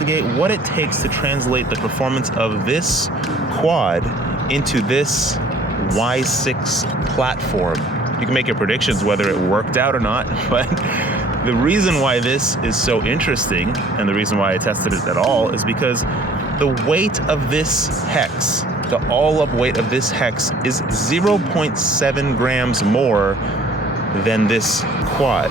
investigate what it takes to translate the performance of this quad into this Y6 platform. You can make your predictions whether it worked out or not, but the reason why this is so interesting and the reason why I tested it at all is because the weight of this hex, the all-up weight of this hex is 0.7 grams more than this quad.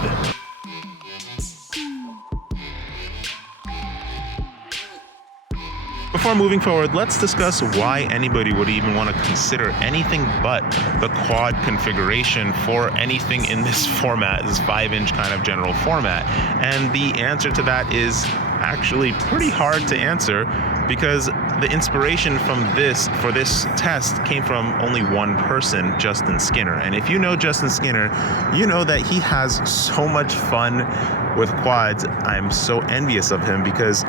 Before moving forward, let's discuss why anybody would even want to consider anything but the quad configuration for anything in this format, this 5-inch kind of general format. And the answer to that is actually pretty hard to answer, because the inspiration from this, for this test, came from only one person, Justin Skinner. And if you know Justin Skinner, you know that he has so much fun with quads. I'm so envious of him because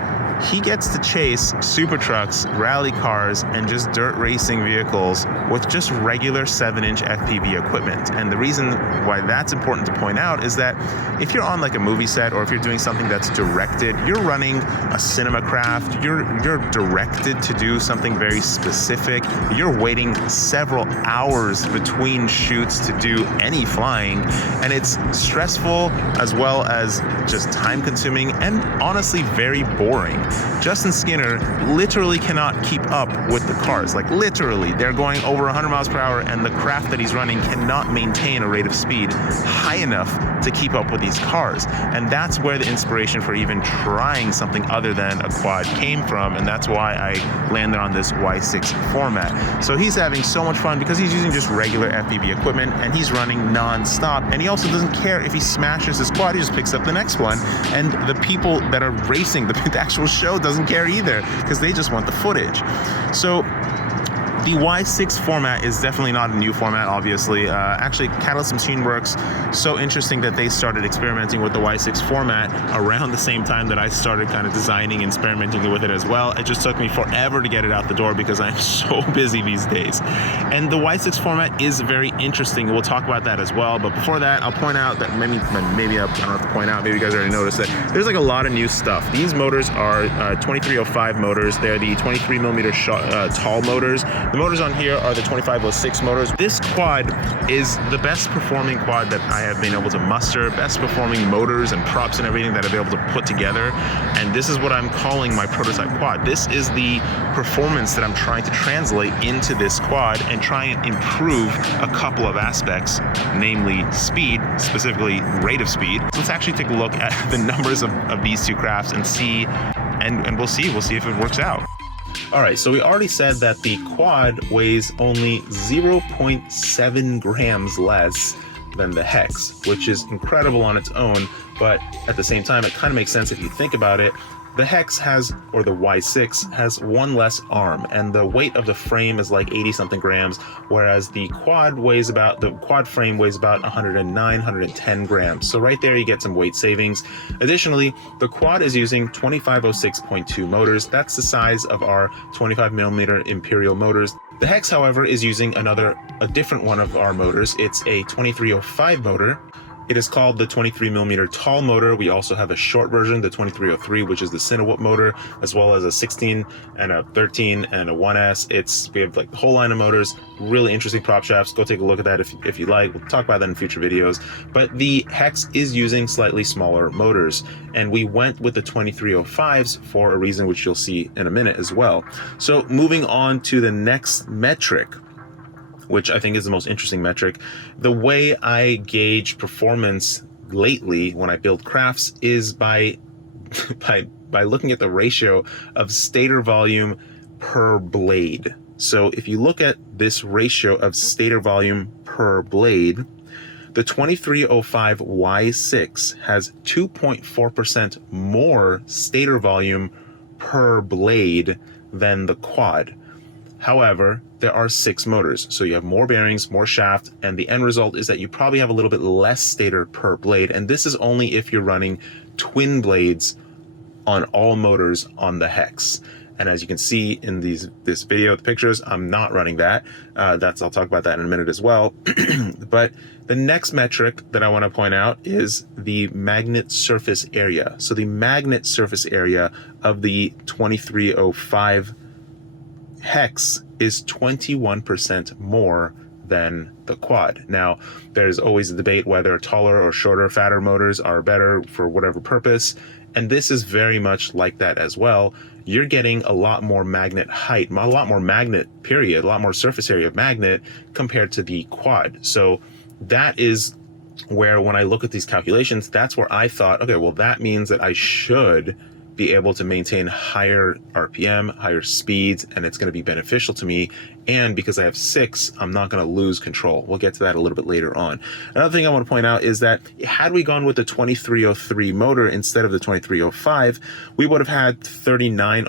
he gets to chase super trucks, rally cars, and just dirt racing vehicles with just regular 7-inch FPV equipment. And the reason why that's important to point out is that if you're on like a movie set, or if you're doing something that's directed, you're running a cinema craft, you're directed to do something very specific, you're waiting several hours between shoots to do any flying, and it's stressful as well as just time consuming and honestly very boring. Justin Skinner literally cannot keep up with the cars. Like literally, they're going over 100 miles per hour and the craft that he's running cannot maintain a rate of speed high enough to keep up with these cars. And that's where the inspiration for even trying something other than a quad came from, and that's why I landed on this Y6 format. So he's having so much fun because he's using just regular FPV equipment and he's running non-stop, and he also doesn't care if he smashes his quad, he just picks up the next one. And the people that are racing the actual show doesn't care either, because they just want the footage. So the Y6 format is definitely not a new format, obviously. Actually, Catalyst Machine Works, so interesting that they started experimenting with the Y6 format around the same time that I started kind of designing and experimenting with it as well. It just took me forever to get it out the door because I'm so busy these days. And the Y6 format is very interesting. We'll talk about that as well. But before that, I'll point out that maybe I don't have to point out, maybe you guys already noticed that there's like a lot of new stuff. These motors are 2305 motors. They're the 23 millimeter tall motors. The motors on here are the 2506 motors. This quad is the best performing quad that I have been able to muster, best performing motors and props and everything that I've been able to put together. And this is what I'm calling my prototype quad. This is the performance that I'm trying to translate into this quad and try and improve a couple of aspects, namely speed, specifically rate of speed. So let's actually take a look at the numbers of these two crafts and see, and we'll see if it works out. All right, so we already said that the quad weighs only 0.7 grams less than the hex, which is incredible on its own, but at the same time, it kind of makes sense if you think about it. The hex has, or the Y6, has one less arm, and the weight of the frame is like 80 something grams, whereas the quad frame weighs about 109, 110 grams. So right there you get some weight savings. Additionally, the quad is using 2506.2 motors. That's the size of our 25 millimeter Imperial motors. The hex, however, is using a different one of our motors. It's a 2305 motor. It is called the 23 millimeter tall motor. We also have a short version, the 2303, which is the Cinewhoop motor, as well as a 16 and a 13 and a 1S. We have like the whole line of motors, really interesting prop shafts. Go take a look at that if you like. We'll talk about that in future videos. But the hex is using slightly smaller motors, and we went with the 2305s for a reason which you'll see in a minute as well. So moving on to the next metric, which I think is the most interesting metric. The way I gauge performance lately when I build crafts is by looking at the ratio of stator volume per blade. So if you look at this ratio of stator volume per blade, the 2305 Y6 has 2.4% more stator volume per blade than the quad. However, there are 6 motors, so you have more bearings, more shaft, and the end result is that you probably have a little bit less stator per blade, and this is only if you're running twin blades on all motors on the hex. And as you can see in this video, the pictures, I'm not running that. I'll talk about that in a minute as well. But the next metric that I want to point out is the magnet surface area. So the magnet surface area of the 2305 hex is 21% more than the quad. Now, there's always a debate whether taller or shorter, fatter motors are better for whatever purpose. And this is very much like that as well. You're getting a lot more magnet height, a lot more magnet period, a lot more surface area of magnet compared to the quad. So that is where, when I look at these calculations, that's where I thought, okay, well, that means that I should be able to maintain higher RPM, higher speeds, and it's going to be beneficial to me. And because I have 6, I'm not going to lose control. We'll get to that a little bit later on. Another thing I want to point out is that had we gone with the 2303 motor instead of the 2305, we would have had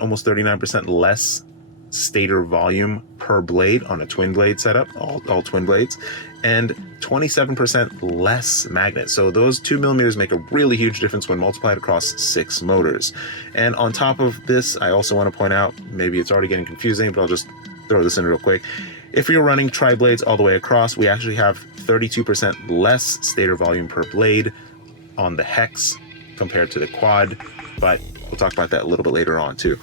almost 39% less stator volume per blade on a twin blade setup, all twin blades, and 27% less magnet. So those 2 millimeters make a really huge difference when multiplied across 6 motors. And on top of this, I also want to point out, maybe it's already getting confusing, but I'll just throw this in real quick. If you're running tri-blades all the way across, we actually have 32% less stator volume per blade on the hex compared to the quad, but we'll talk about that a little bit later on too.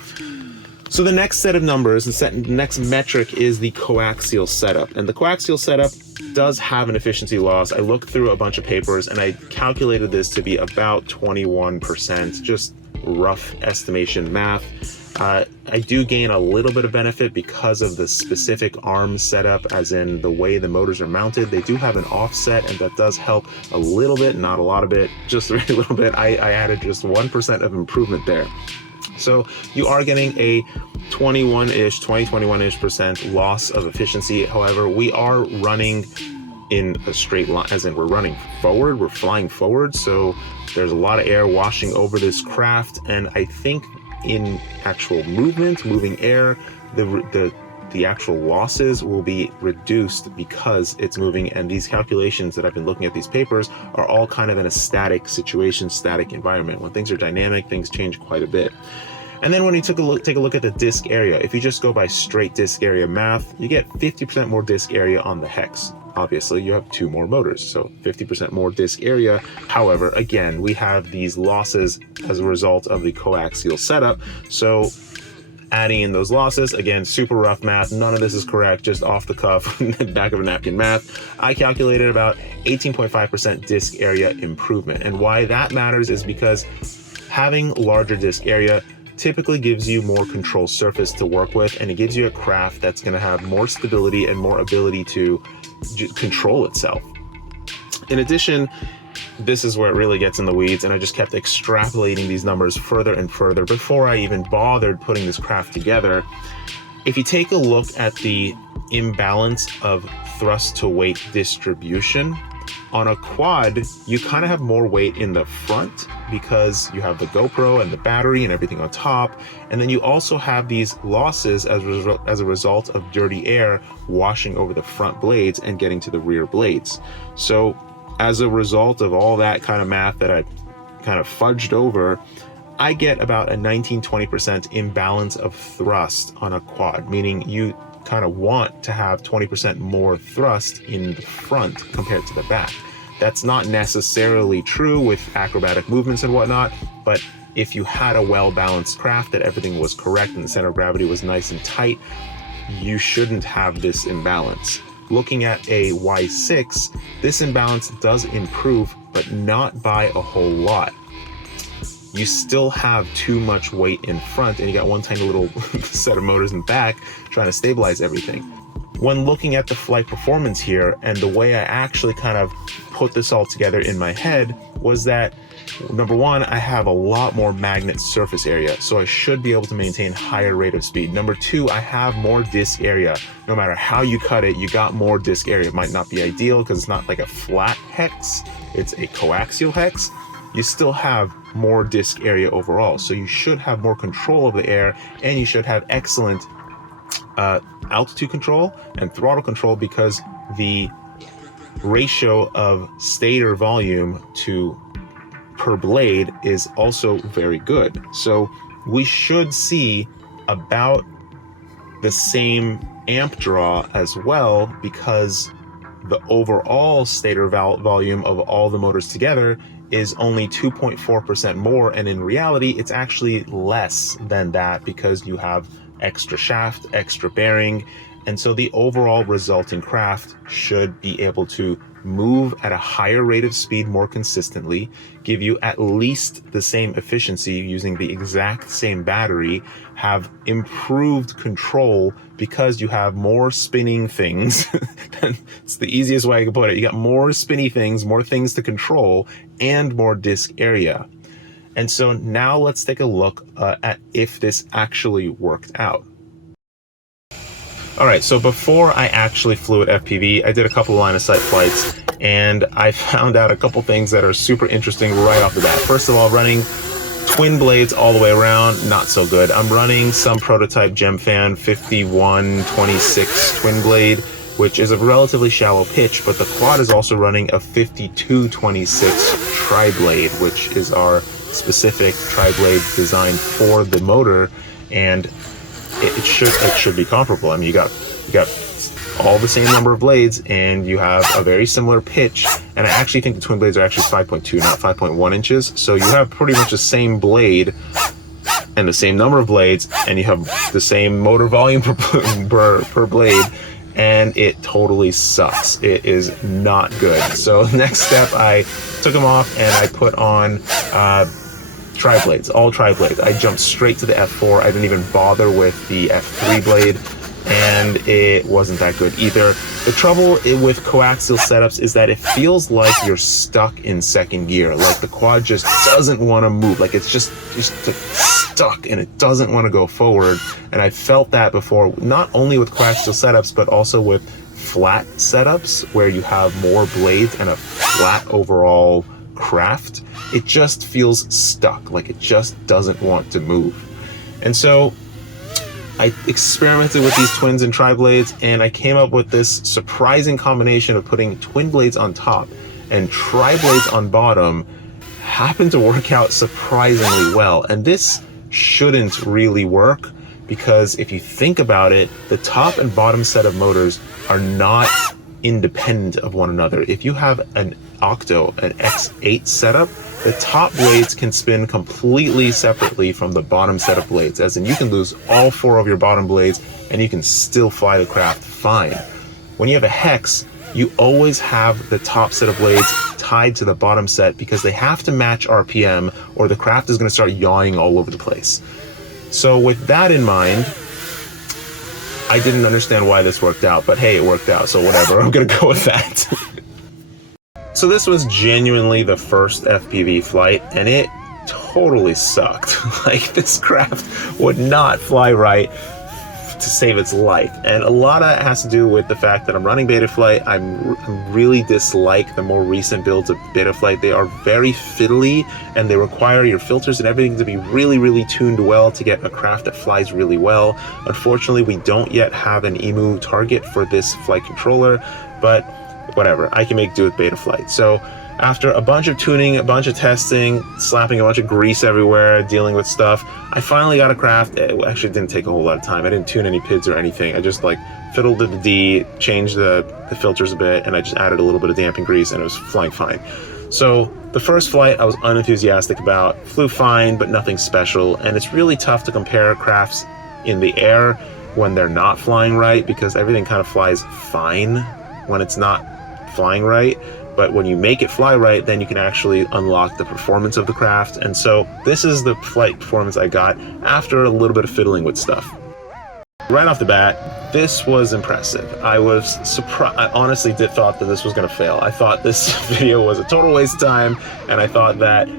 So the next set of numbers, the next metric is the coaxial setup. And the coaxial setup does have an efficiency loss. I looked through a bunch of papers and I calculated this to be about 21%, just rough estimation math. I do gain a little bit of benefit because of the specific arm setup, as in the way the motors are mounted. They do have an offset, and that does help a little bit, not a lot of it, just a very little bit. I added just 1% of improvement there. So you are getting a 21-ish percent loss of efficiency. However, we are running in a straight line, as in we're running forward, we're flying forward. So there's a lot of air washing over this craft. And I think in actual moving air, the actual losses will be reduced because it's moving. And these calculations that I've been looking at, these papers, are all kind of in a static situation, static environment. When things are dynamic, things change quite a bit. And then when you take a look at the disk area, if you just go by straight disk area math, you get 50% more disk area on the hex. Obviously, you have 2 more motors, so 50% more disk area. However, again, we have these losses as a result of the coaxial setup. So adding in those losses, again, super rough math. None of this is correct, just off the cuff, back of a napkin math. I calculated about 18.5% disk area improvement. And why that matters is because having larger disk area typically gives you more control surface to work with, and it gives you a craft that's going to have more stability and more ability to control itself. In addition, this is where it really gets in the weeds, and I just kept extrapolating these numbers further and further before I even bothered putting this craft together. If you take a look at the imbalance of thrust to weight distribution, on a quad, you kind of have more weight in the front because you have the GoPro and the battery and everything on top. And then you also have these losses as a result of dirty air washing over the front blades and getting to the rear blades. So as a result of all that kind of math that I kind of fudged over, I get about a 19-20% imbalance of thrust on a quad, meaning you kind of want to have 20% more thrust in the front compared to the back. That's not necessarily true with acrobatic movements and whatnot, but if you had a well-balanced craft, that everything was correct and the center of gravity was nice and tight, you shouldn't have this imbalance. Looking at a Y6, this imbalance does improve, but not by a whole lot. You still have too much weight in front, and you got one tiny little set of motors in the back trying to stabilize everything. When looking at the flight performance here, and the way I actually kind of put this all together in my head, was that number one, I have a lot more magnet surface area, so I should be able to maintain higher rate of speed. Number two, I have more disk area. No matter how you cut it, you got more disk area. It might not be ideal because it's not like a flat hex, it's a coaxial hex. You still have more disk area overall, so you should have more control of the air, and you should have excellent altitude control and throttle control, because the ratio of stator volume to per blade is also very good. So we should see about the same amp draw as well, because the overall stator volume of all the motors together is only 2.4% more, and in reality it's actually less than that because you have extra shaft, extra bearing, and so the overall resulting craft should be able to move at a higher rate of speed more consistently, give you at least the same efficiency using the exact same battery, have improved control because you have more spinning things. It's the easiest way I can put it. You got more spinny things, more things to control, and more disk area. And so now let's take a look at if this actually worked out. All right, so before I actually flew at FPV, I did a couple line of sight flights, and I found out a couple things that are super interesting right off the bat. First of all, running twin blades all the way around, not so good. I'm running some prototype Gemfan 5126 twin blade, which is a relatively shallow pitch, but the quad is also running a 5226 tri-blade, which is our specific tri-blade designed for the motor, and it should be comparable. I mean, you got all the same number of blades, and you have a very similar pitch. And I actually think the twin blades are actually 5.2, not 5.1 inches. So you have pretty much the same blade and the same number of blades, and you have the same motor volume per blade, and it totally sucks. It is not good. So next step, I took them off and I put on tri-blades, all tri-blades. I jumped straight to the F4. I didn't even bother with the F3 blade, and it wasn't that good either. The trouble with coaxial setups is that it feels like you're stuck in second gear. Like the quad just doesn't want to move. Like it's just stuck and it doesn't want to go forward. And I felt that before, not only with coaxial setups, but also with flat setups where you have more blades and a flat overall craft. It just feels stuck, like it just doesn't want to move. And so I experimented with these twins and tri-blades, and I came up with this surprising combination of putting twin blades on top and tri-blades on bottom. Happened to work out surprisingly well. And this shouldn't really work, because if you think about it, the top and bottom set of motors are not independent of one another. If you have an Octo, an X8 setup, the top blades can spin completely separately from the bottom set of blades, as in you can lose all four of your bottom blades and you can still fly the craft fine. When you have a hex, you always have the top set of blades tied to the bottom set because they have to match RPM or the craft is going to start yawing all over the place. So with that in mind, I didn't understand why this worked out, but hey, it worked out, so whatever, I'm gonna go with that. So this was genuinely the first FPV flight, and it totally sucked. Like, this craft would not fly right to save its life. And a lot of it has to do with the fact that I'm running Betaflight. I really dislike the more recent builds of Betaflight. They are very fiddly, and they require your filters and everything to be really, really tuned well to get a craft that flies really well. Unfortunately, we don't yet have an EMU target for this flight controller, but whatever, I can make do with Betaflight. So after a bunch of tuning, a bunch of testing, slapping a bunch of grease everywhere, dealing with stuff, I finally got a craft. It actually didn't take a whole lot of time. I didn't tune any PIDs or anything. I just like fiddled to the D, changed the filters a bit, and I just added a little bit of damping grease, and it was flying fine. So the first flight I was unenthusiastic about, flew fine, but nothing special. And it's really tough to compare crafts in the air when they're not flying right, because everything kind of flies fine when it's not flying right. But when you make it fly right, then you can actually unlock the performance of the craft. And so this is the flight performance I got after a little bit of fiddling with stuff. Right off the bat, this was impressive. I was surprised. I honestly thought that this was gonna fail. I thought this video was a total waste of time, and I thought that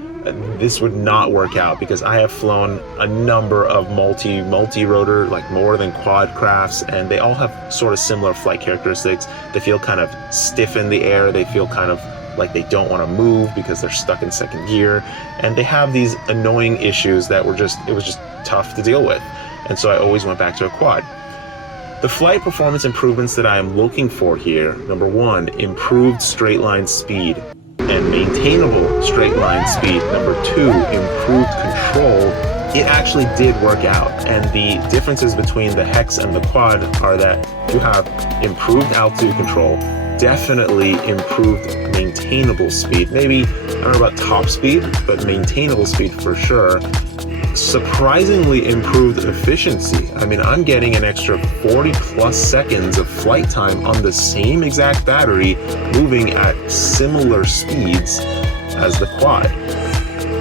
this would not work out, because I have flown a number of multi-rotor, like more than quad crafts, and they all have sort of similar flight characteristics. They feel kind of stiff in the air. They feel kind of like they don't want to move because they're stuck in second gear, and they have these annoying issues that were it was just tough to deal with. And so I always went back to a quad. The flight performance improvements that I am looking for here: number one, improved straight line speed and maintainable straight line speed. Number two, improved control it actually did work out. And the differences between the hex and the quad are that you have improved altitude control, definitely improved maintainable speed. Maybe, I don't know about top speed, but maintainable speed for sure. Surprisingly improved efficiency. I mean, I'm getting an extra 40 plus seconds of flight time on the same exact battery, moving at similar speeds as the quad.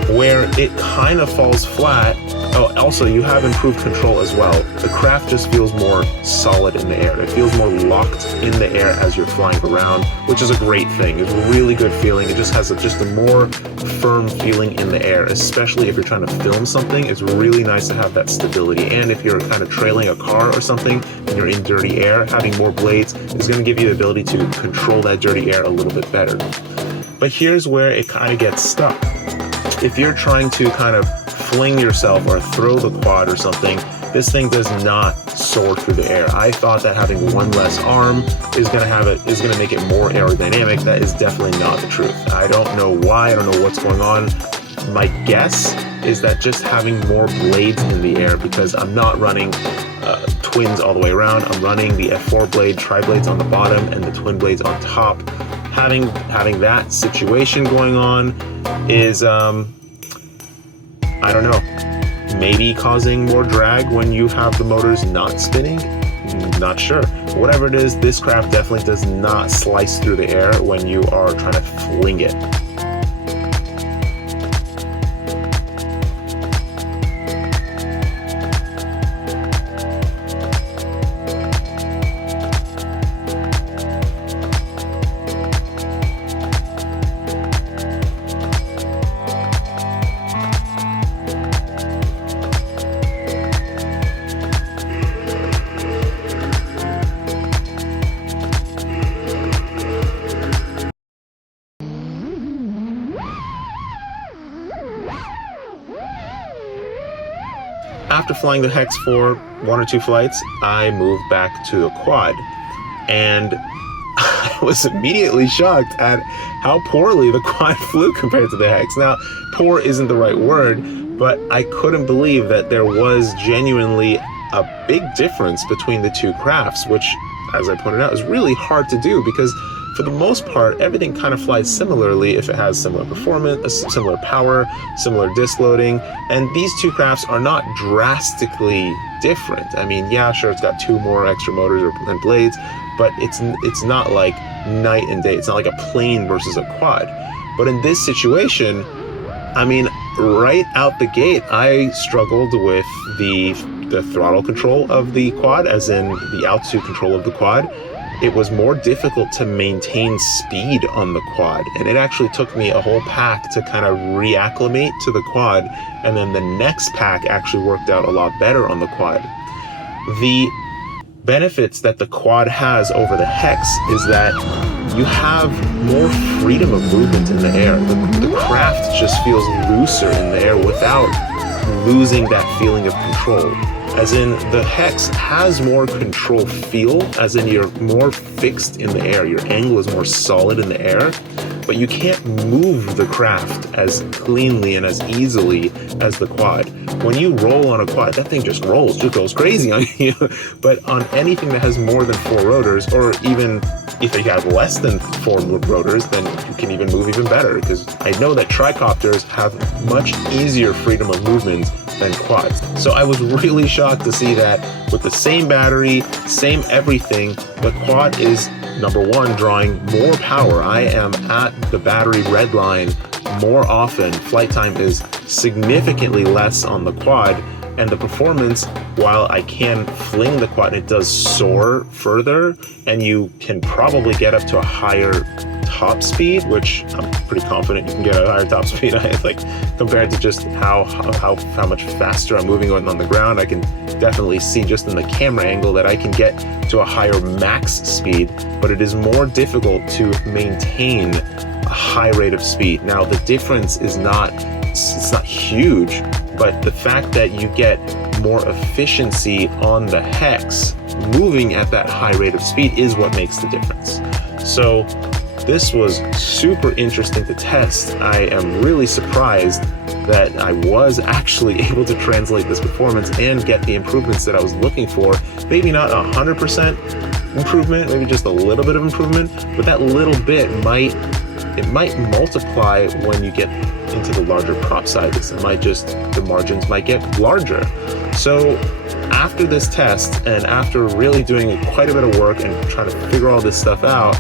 Where it kind of falls flat, oh, also you have improved control as well. The craft just feels more solid in the air. It feels more locked in the air as you're flying around, which is a great thing. It's a really good feeling. It just has just a more firm feeling in the air, especially if you're trying to film something. It's really nice to have that stability. And if you're kind of trailing a car or something and you're in dirty air, having more blades is going to give you the ability to control that dirty air a little bit better. But here's where it kind of gets stuck. If you're trying to kind of fling yourself or throw the quad or something, this thing does not soar through the air. I thought that having one less arm is going to make it more aerodynamic. That is definitely not the truth. I don't know why. I don't know what's going on. My guess is that just having more blades in the air, because I'm not running twins all the way around. I'm running the F4 blade, tri-blades on the bottom and the twin blades on top. Having that situation going on is, I don't know, maybe causing more drag when you have the motors not spinning. Not sure. Whatever it is, this craft definitely does not slice through the air when you are trying to fling it. After flying the Hex for one or two flights, I moved back to the quad, and I was immediately shocked at how poorly the quad flew compared to the Hex. Now, poor isn't the right word, but I couldn't believe that there was genuinely a big difference between the two crafts, which, as I pointed out, is really hard to do because for the most part, everything kind of flies similarly if it has similar performance, similar power, similar disc loading, and these two crafts are not drastically different. I mean, yeah, sure, it's got two more extra motors and blades, but it's not like night and day. It's not like a plane versus a quad. But in this situation, I mean, right out the gate, I struggled with the throttle control of the quad, as in the altitude control of the quad. It was more difficult to maintain speed on the quad, and it actually took me a whole pack to kind of reacclimate to the quad, and then the next pack actually worked out a lot better on the quad. The benefits that the quad has over the Hex is that you have more freedom of movement in the air. The craft just feels looser in the air without losing that feeling of control. As in, the Hex has more control feel, as in you're more fixed in the air. Your angle is more solid in the air, but you can't move the craft as cleanly and as easily as the quad. When you roll on a quad, that thing just rolls, just goes crazy on you. But on anything that has more than 4 rotors, or even if you have less than 4 rotors, then you can even move even better, because I know that tricopters have much easier freedom of movement than quads. So I was really shocked to see that with the same battery, same everything, the quad is, number one, drawing more power. I am at the battery red line more often. Flight time is significantly less on the quad, and the performance, while I can fling the quad, it does soar further, and you can probably get up to a higher top speed, which I'm pretty confident you can get a higher top speed. Like, compared to just how much faster I'm moving on the ground, I can definitely see just in the camera angle that I can get to a higher max speed, but it is more difficult to maintain a high rate of speed. Now, the difference is it's not huge, but the fact that you get more efficiency on the Hex moving at that high rate of speed is what makes the difference. So this was super interesting to test. I am really surprised that I was actually able to translate this performance and get the improvements that I was looking for. Maybe not 100% improvement, maybe just a little bit of improvement, but that little bit might multiply when you get into the larger prop sizes. The margins might get larger. So after this test and after really doing quite a bit of work and trying to figure all this stuff out,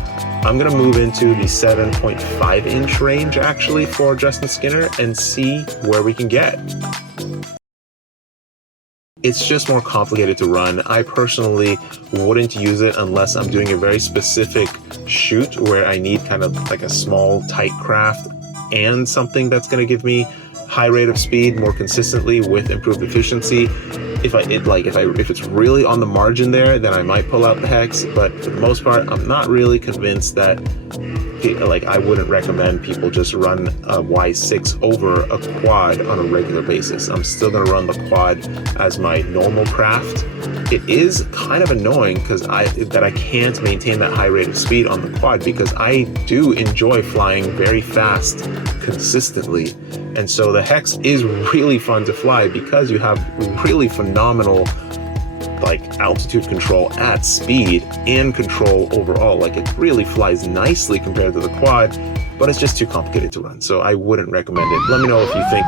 I'm gonna move into the 7.5 inch range actually for Justin Skinner and see where we can get. It's just more complicated to run. I personally wouldn't use it unless I'm doing a very specific shoot where I need kind of like a small tight craft and something that's going to give me high rate of speed more consistently with improved efficiency. If it's really on the margin there, then I might pull out the hex, but for the most part, I'm not really convinced that, like, I wouldn't recommend people just run a Y6 over a quad on a regular basis. I'm still gonna run the quad as my normal craft. It is kind of annoying because I can't maintain that high rate of speed on the quad, because I do enjoy flying very fast consistently. And so the hex is really fun to fly because you have really phenomenal like altitude control at speed and control overall. Like, it really flies nicely compared to the quad, but it's just too complicated to run. So I wouldn't recommend it. Let me know if you think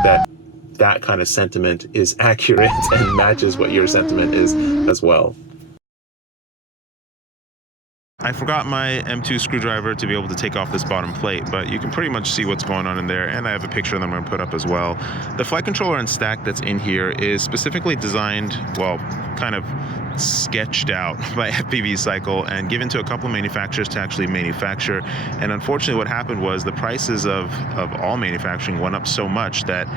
that kind of sentiment is accurate and matches what your sentiment is as well. I forgot my M2 screwdriver to be able to take off this bottom plate, but you can pretty much see what's going on in there, and I have a picture of them I'm going to put up as well. The flight controller and stack that's in here is specifically designed, well, kind of sketched out by FPV Cycle and given to a couple of manufacturers to actually manufacture. And unfortunately what happened was the prices of all manufacturing went up so much that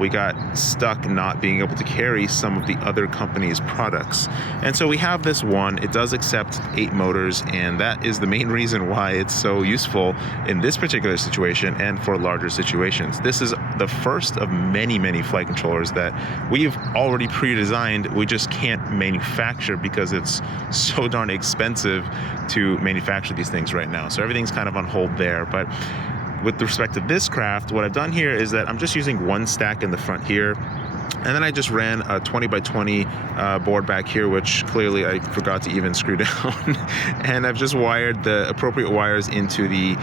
we got stuck not being able to carry some of the other companies' products. And so we have this one. It does accept 8 motors, and that is the main reason why it's so useful in this particular situation and for larger situations. This is the first of many, many flight controllers that we've already pre-designed. We just can't manufacture because it's so darn expensive to manufacture these things right now. So everything's kind of on hold there. But with respect to this craft, what I've done here is that I'm just using one stack in the front here. And then I just ran a 20 by 20 board back here, which clearly I forgot to even screw down. And I've just wired the appropriate wires into the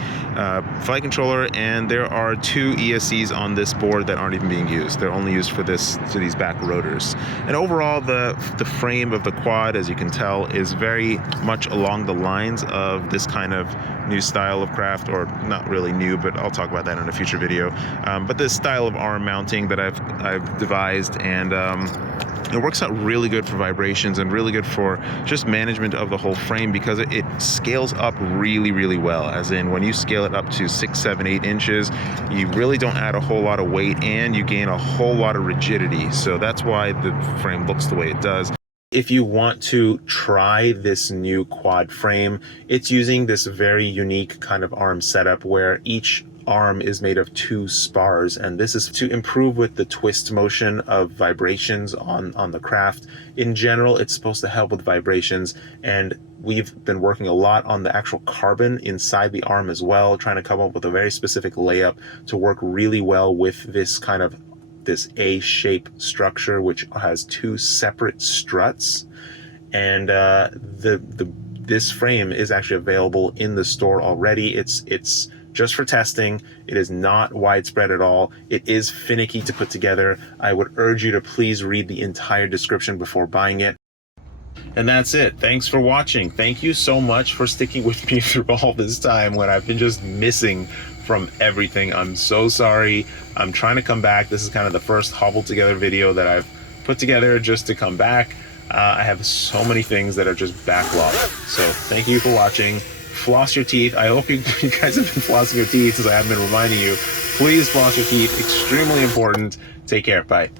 flight controller. And there are 2 ESCs on this board that aren't even being used. They're only used for these back rotors. And overall, the frame of the quad, as you can tell, is very much along the lines of this kind of new style of craft, or not really new, but I'll talk about that in a future video. But this style of arm mounting that I've devised, and it works out really good for vibrations and really good for just management of the whole frame, because it scales up really, really well. As in, when you scale it up to 6, 7, 8 inches, you really don't add a whole lot of weight and you gain a whole lot of rigidity. So that's why the frame looks the way it does. If you want to try this new quad frame, it's using this very unique kind of arm setup where each arm is made of 2 spars, and this is to improve with the twist motion of vibrations on the craft. In general, it's supposed to help with vibrations, and we've been working a lot on the actual carbon inside the arm as well, trying to come up with a very specific layup to work really well with this kind of A-shape structure, which has 2 separate struts. And this frame is actually available in the store already. It's just for testing. It is not widespread at all. It is finicky to put together. I would urge you to please read the entire description before buying it. And that's it. Thanks for watching. Thank you so much for sticking with me through all this time when I've been just missing from everything. I'm so sorry. I'm trying to come back. This is kind of the first hobbled together video that I've put together just to come back. I have so many things that are just backlogged. So thank you for watching. Floss your teeth. I hope you guys have been flossing your teeth, as I have been reminding you. Please floss your teeth. Extremely important. Take care. Bye.